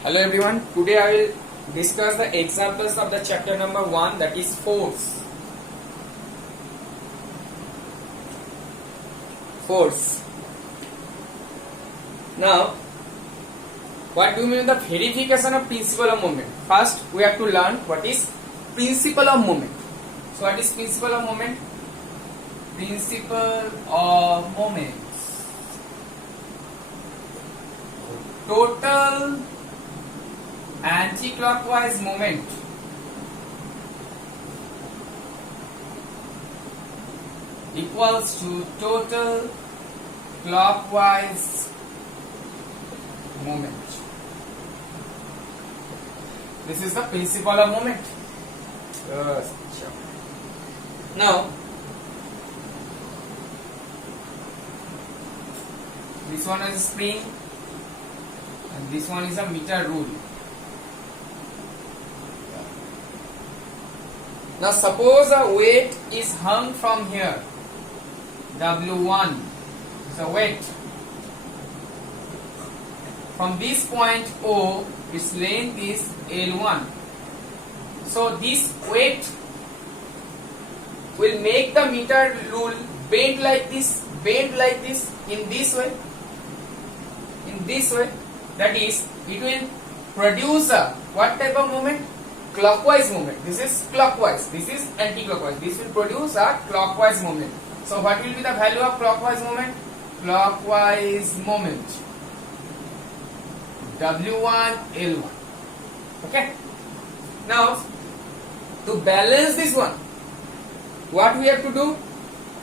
Hello everyone, today I will discuss the examples of the chapter number 1, that is force. Force. Now, what do you mean the verification of principle of moment? First, we have to learn what is principle of moment. So, what is principle of moment? Principle of moment. Total anti-clockwise moment equals to total clockwise moment. This is the principle of moment. Now, this one is a spring and this one is a meter rule. Now suppose a weight is hung from here, W1 is a weight. From this point O, its length is L1. So this weight will make the meter rule bend like this, in this way. That is, it will produce a what type of moment? Clockwise moment. This is clockwise, this is anti-clockwise. This will produce a clockwise moment. So what will be the value of clockwise moment? Clockwise moment W1 L1. Okay. Now to balance this one, what we have to do?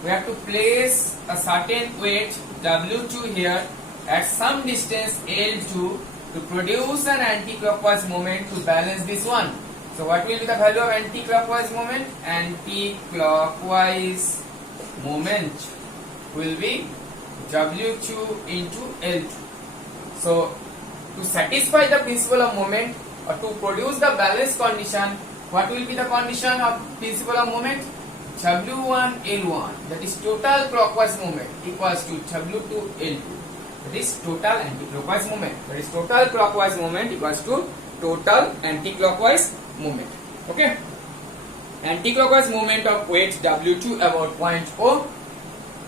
We have to place a certain weight W2 here at some distance L2 to produce an anti-clockwise moment to balance this one. So what will be the value of anti-clockwise moment? Anti-clockwise moment will be W2 into L2. So to satisfy the principle of moment or to produce the balance condition, what will be the condition of principle of moment? W1 L1, that is total clockwise moment, equals to W2 L2. That is total anti-clockwise moment. That is total clockwise moment equals to total anti-clockwise moment. Okay. Anti-clockwise moment of weight W2 about point O.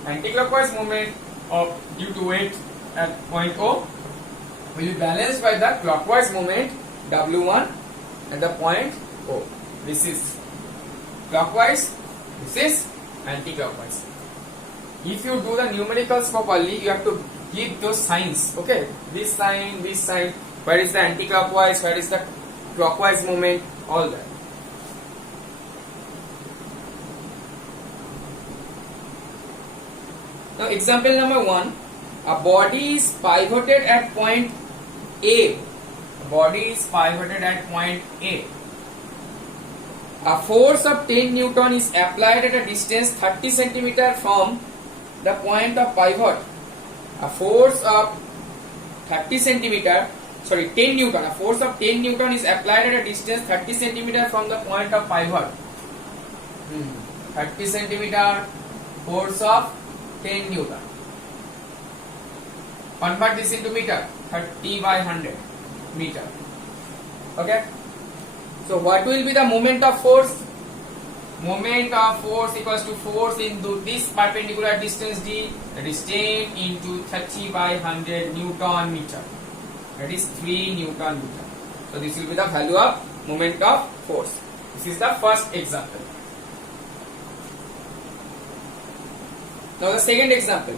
Anti-clockwise moment of due to weight at point O will be balanced by the clockwise moment W1 at the point O. This is clockwise, this is anti-clockwise. If you do the numericals properly, you have to give those signs. Okay, this sign, where is the anti-clockwise, where is the clockwise moment, all that. Now example number 1, a body is pivoted at point A. A body is pivoted at point A. A force of 10 Newton is applied at a distance 30 cm from the point of pivot. A force of 10 Newton, a force of 10 Newton is applied at a distance 30 cm from the point of pivot. 30 cm force of 10 Newton. Convert this into meter, 30 by 100 meter. Okay. So what will be the moment of force? Moment of force equals to force into this perpendicular distance D, that is 10 into 30 by 100 Newton meter. That is 3 Newton meter. So this will be the value of moment of force. This is the first example. Now the second example.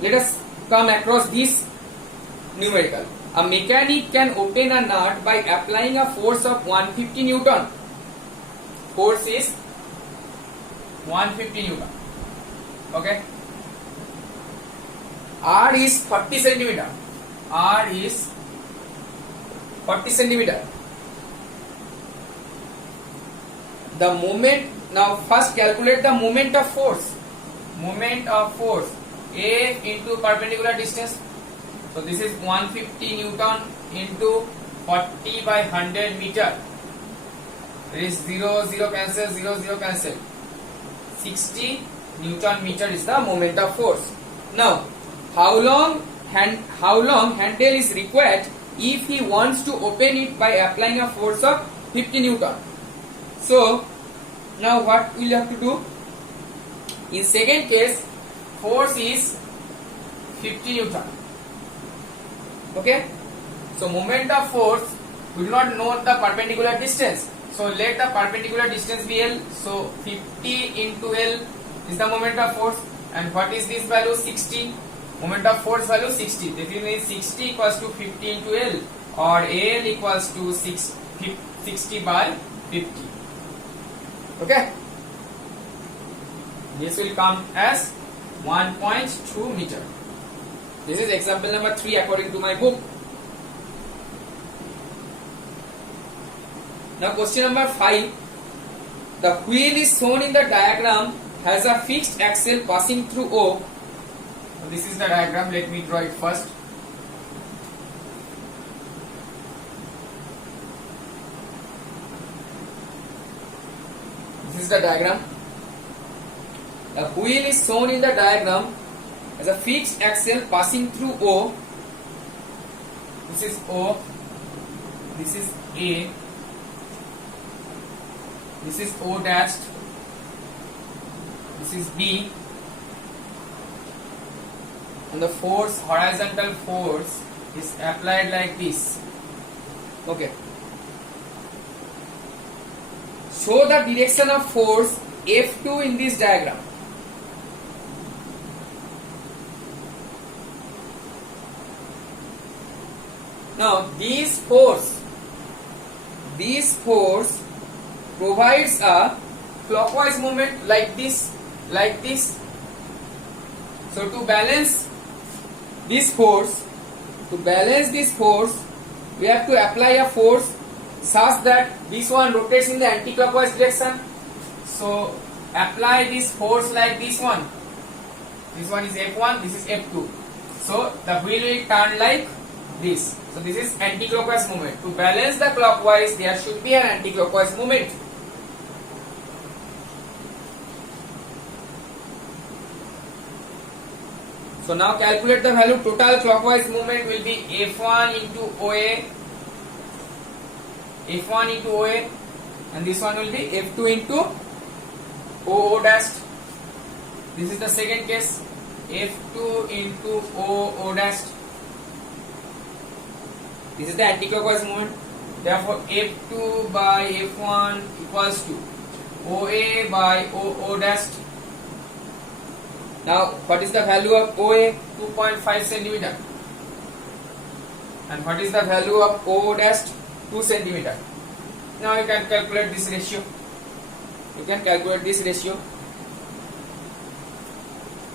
Let us come across this numerical. A mechanic can obtain a nut by applying a force of 150 Newton. Force is 150 Newton. Okay. R is 40 centimeter. R is 40 centimeter. The moment, now first calculate the moment of force. Moment of force. A into perpendicular distance. So this is 150 Newton into 40 by 100 meter. There is 0 cancel. 60 Newton meter is the moment of force. Now, how long how long handle is required if he wants to open it by applying a force of 50 Newton. So now what we'll have to do? In second case, force is 50 Newton. Okay. So moment of force, we do not know the perpendicular distance. So let the perpendicular distance be L. So 50 into L is the moment of force. And what is this value? 60. Moment of force value 60. That means 60 equals to 50 into L, or L equals to 60 by 50. Okay. This will come as 1.2 meter. This is example number 3 according to my book. Now question number 5. The wheel is shown in the diagram has a fixed axle passing through O. So this is the diagram. Let me draw it first. This is the diagram. The wheel is shown in the diagram as a fixed axle passing through O. This is O. This is A. This is O dashed. This is B. And the force, horizontal force, is applied like this. Okay. Show the direction of force F2 in this diagram. Now this force provides a clockwise movement like this. So to balance this force, we have to apply a force such that this one rotates in the anti-clockwise direction. So apply this force like this one. This one is F1, this is F2. So the wheel will turn like this. So this is anti-clockwise movement. To balance the clockwise, there should be an anti-clockwise movement. So now calculate the value. Total clockwise movement will be F1 into OA. F1 into OA, and this one will be F2 into OO dash. This is the second case. F2 into OO dash. This is the anti-clockwise movement. Therefore, F2 by F1 equals to OA by OO dash. Now, what is the value of OA? 2.5 centimeter. And what is the value of OO dash? 2 centimeter. Now you can calculate this ratio.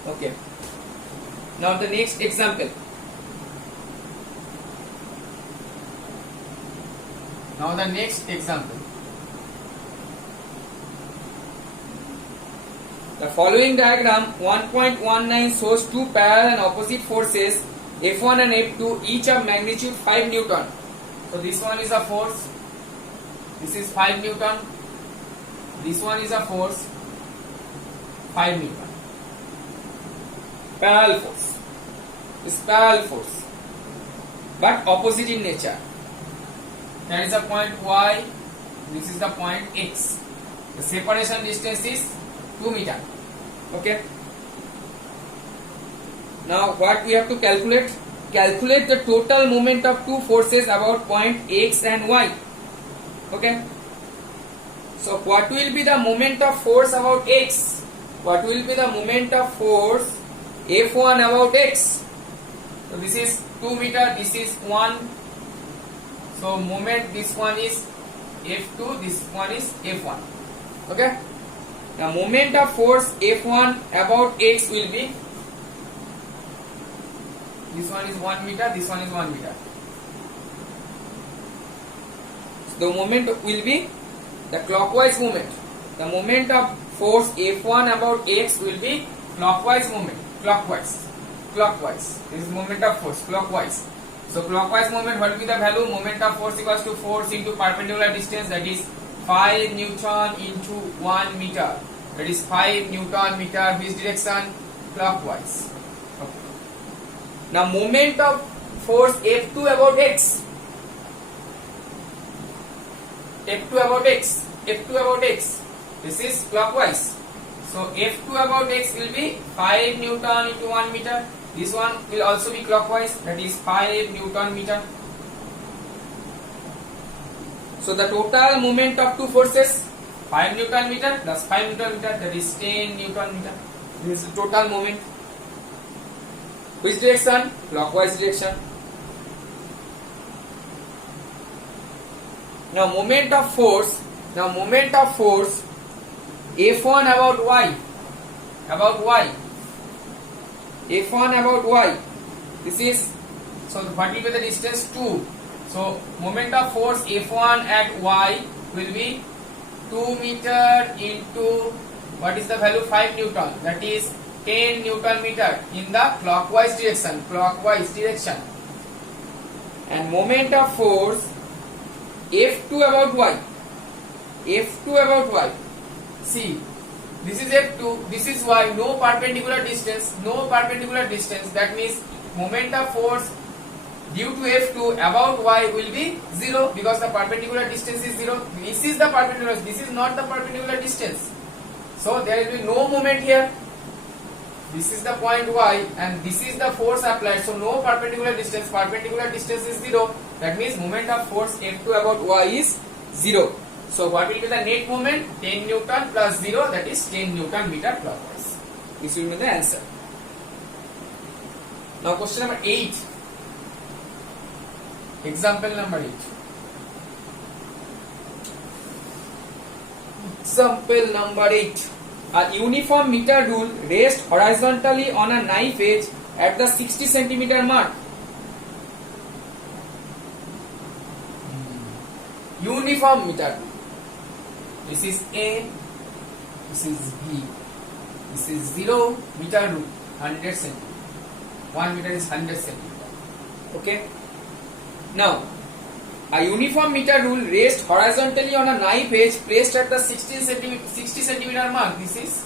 Okay. Now the next example. The following diagram 1.19 shows two parallel and opposite forces F1 and F2, each of magnitude 5 Newton. So this one is a force. This is 5 Newton. This one is a force 5 Newton. Parallel force. This parallel force, but opposite in nature. There is a point Y. This is the point X. The separation distance is 2 meter. Okay. Now what we have to calculate? Calculate the total moment of two forces about point X and Y. Okay. So what will be the moment of force about X? What will be the moment of force F1 about X? So this is 2 meter, this is 1. So moment, this one is F2, this one is F1. Okay. The moment of force F1 about X will be, this one is 1 meter, this one is 1 meter. So the moment will be the clockwise movement. The moment of force F1 about X will be clockwise movement. Clockwise. This is moment of force, clockwise. So clockwise movement, what will be the value? Moment of force equals to force into perpendicular distance, that is 5 Newton into 1 meter. That is 5 Newton meter. Which direction? Clockwise. Okay. Now moment of force F2 about x. F2 about x. F2 about x. This is clockwise. So F2 about x will be 5 Newton into 1 meter. This one will also be clockwise, that is 5 Newton meter. So the total moment of two forces, 5 Newton meter plus 5 Newton meter, that is 10 Newton meter. This is the total moment. Which direction? Clockwise direction. Now moment of force F1 about y. F1 about y. This is, so what will be the distance? 2. So moment of force F1 at y will be 2 meter into, what is the value? 5 Newton. That is 10 Newton meter in the clockwise direction. And moment of force F2 about y. See, this is F2, this is y, no perpendicular distance. That means moment of force due to F2 about y will be 0 because the perpendicular distance is 0. This is the perpendicular, this is not the perpendicular distance. So there will be no moment here. This is the point y and this is the force applied. So no perpendicular distance is 0. That means moment of force F2 about y is 0. So what will be the net moment? 10 Newton plus 0, that is 10 Newton meter clockwise. This will be the answer. Now question number 8. Example number 8. Example number 8. A uniform meter rule rests horizontally on a knife edge at the 60 centimeter mark. Uniform meter rule. This is A, this is B, this is 0 meter rule, 100 centimeter. 1 meter is 100 centimeter. Okay. Now, a uniform meter rule rests horizontally on a knife edge placed at the 60 centimeter mark. This is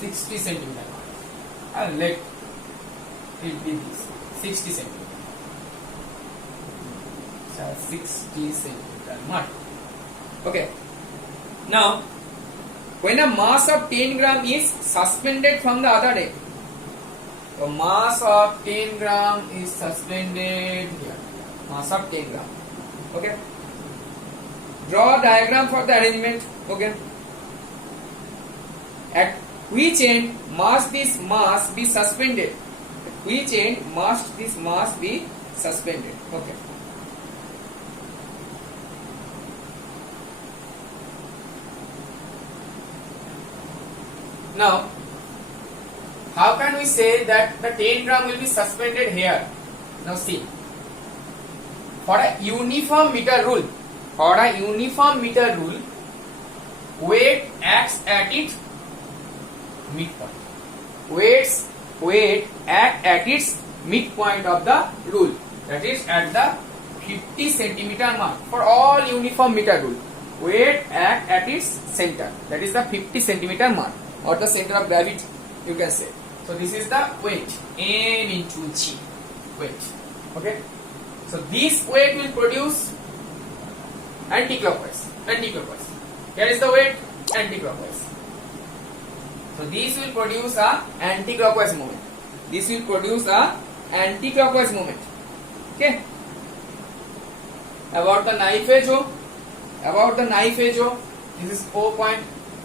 60 centimeter mark. I'll let it be this 60 centimeter. So 60 centimeter mark. Okay. Now, when a mass of 10 gram is suspended from the other end, the mass of 10 gram is suspended here. Mass of 10 gram. Okay. Draw a diagram for the arrangement. Okay. At which end must this mass be suspended? At which end must this mass be suspended? Okay. Now, how can we say that the 10 gram will be suspended here? Now see, for a uniform meter rule, weight acts at its midpoint. Weight act at its midpoint of the rule, that is at the 50 centimeter mark. For all uniform meter rule, weight act at its center, that is the 50 centimeter mark, or the center of gravity, you can say. So this is the weight, M into G, weight. Okay. So this weight will produce anti-clockwise. Here is the weight, anti-clockwise. So this will produce a anti-clockwise moment. Okay. About the knife edge, this is O point.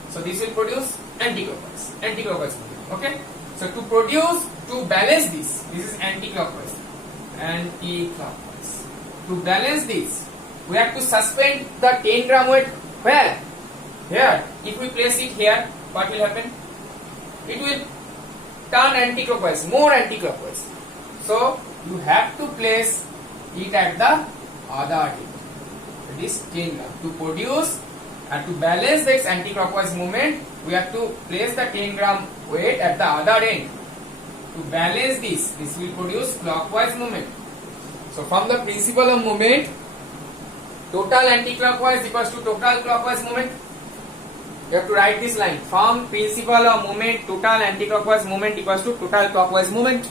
So this will produce anti-clockwise moment. Okay. So to balance this is anti-clockwise. To balance this, we have to suspend the 10 gram weight. Where? Here. If we place it here, what will happen? It will turn anti-clockwise, more anti-clockwise. So you have to place it at the other end. That is 10 gram. To produce and to balance this anti-clockwise movement, we have to place the 10 gram weight at the other end. To balance this will produce clockwise movement. So from the principle of movement, total anti-clockwise equals to total clockwise movement. You have to write this line. From principle of movement, total anti-clockwise movement equals to total clockwise movement.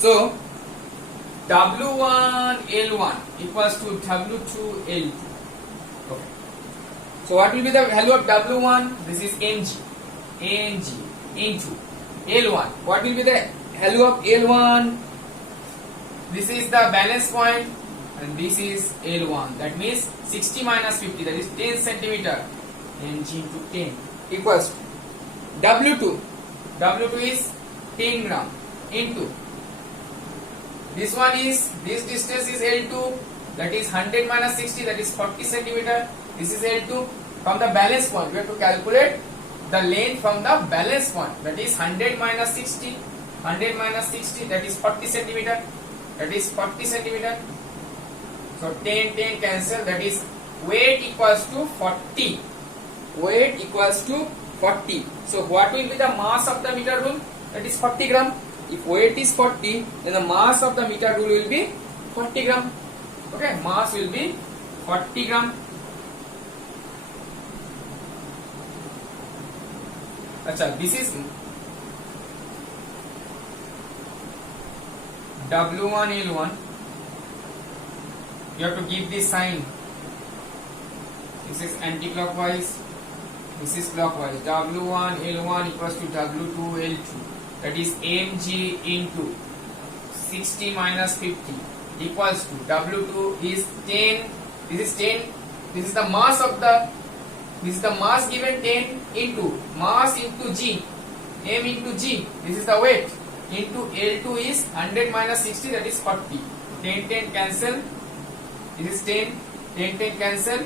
So W1 L1 equals to W2 L2. Okay. So what will be the value of W1? This is mg into L1. What will be the value of L1? This is the balance point and this is L1. That means 60 minus 50, that is 10 centimeter. Mg into 10 equals to W2. W2 is 10 gram into this one is, this distance is L2, that is 100 minus 60, that is 40 centimeter. This is L2. From the balance point, we have to calculate the length from the balance point, that is 100 minus 60, 100 minus 60, that is 40 centimeter, that is 40 centimeter. So 10 cancel, that is weight equals to 40. Weight equals to 40. So what will be the mass of the meter rule? That is 40 gram. If weight is 40, then the mass of the meter rule will be 40 gram. Okay, mass will be 40 gram. Acha, this is W1 L1. You have to give this sign. This is anti-clockwise. This is clockwise. W1 L1 equals to W2 L2. That is mg into 60 minus 50 equals to W2 is 10. This is 10. This is the mass of the. This is the mass given 10 into mass into g. M into g. This is the weight into L2 is 100 minus 60, that is 40. 10 cancel. This is 10 cancel.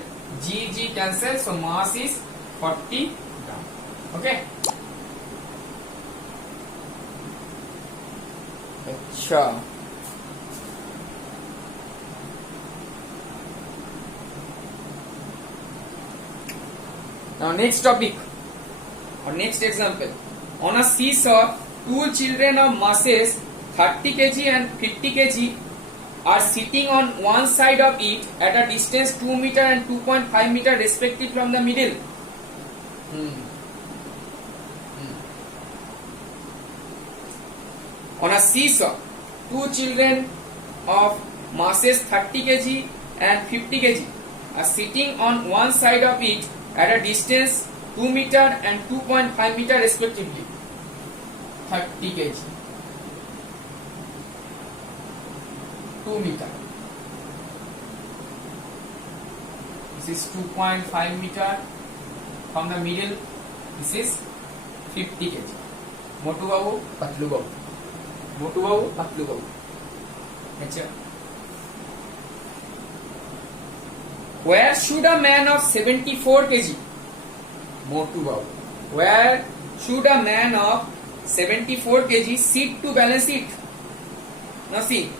G cancel. So mass is 40 gram. Okay. Acha. Now next topic or next example. On a seesaw, two children of masses 30 kg and 50 kg are sitting on one side of it at a distance 2 meter and 2.5 meter respectively from the middle. On a seesaw, two children of masses 30 kg and 50 kg are sitting on one side of it at a distance 2 meter and 2.5 meter respectively. 30 kg, 2 meter. This is 2.5 meter from the middle. This is 50 kg. Motu babu, patlu babu. Motu babu, patlu babu. Achha. Where should a man of 74 kg? Motu babu. Where should a man of 74 kg sit to balance it? Now see.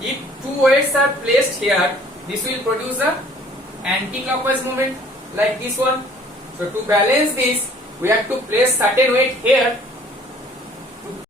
If two weights are placed here, this will produce a anti-clockwise movement like this one. So to balance this, we have to place certain weight here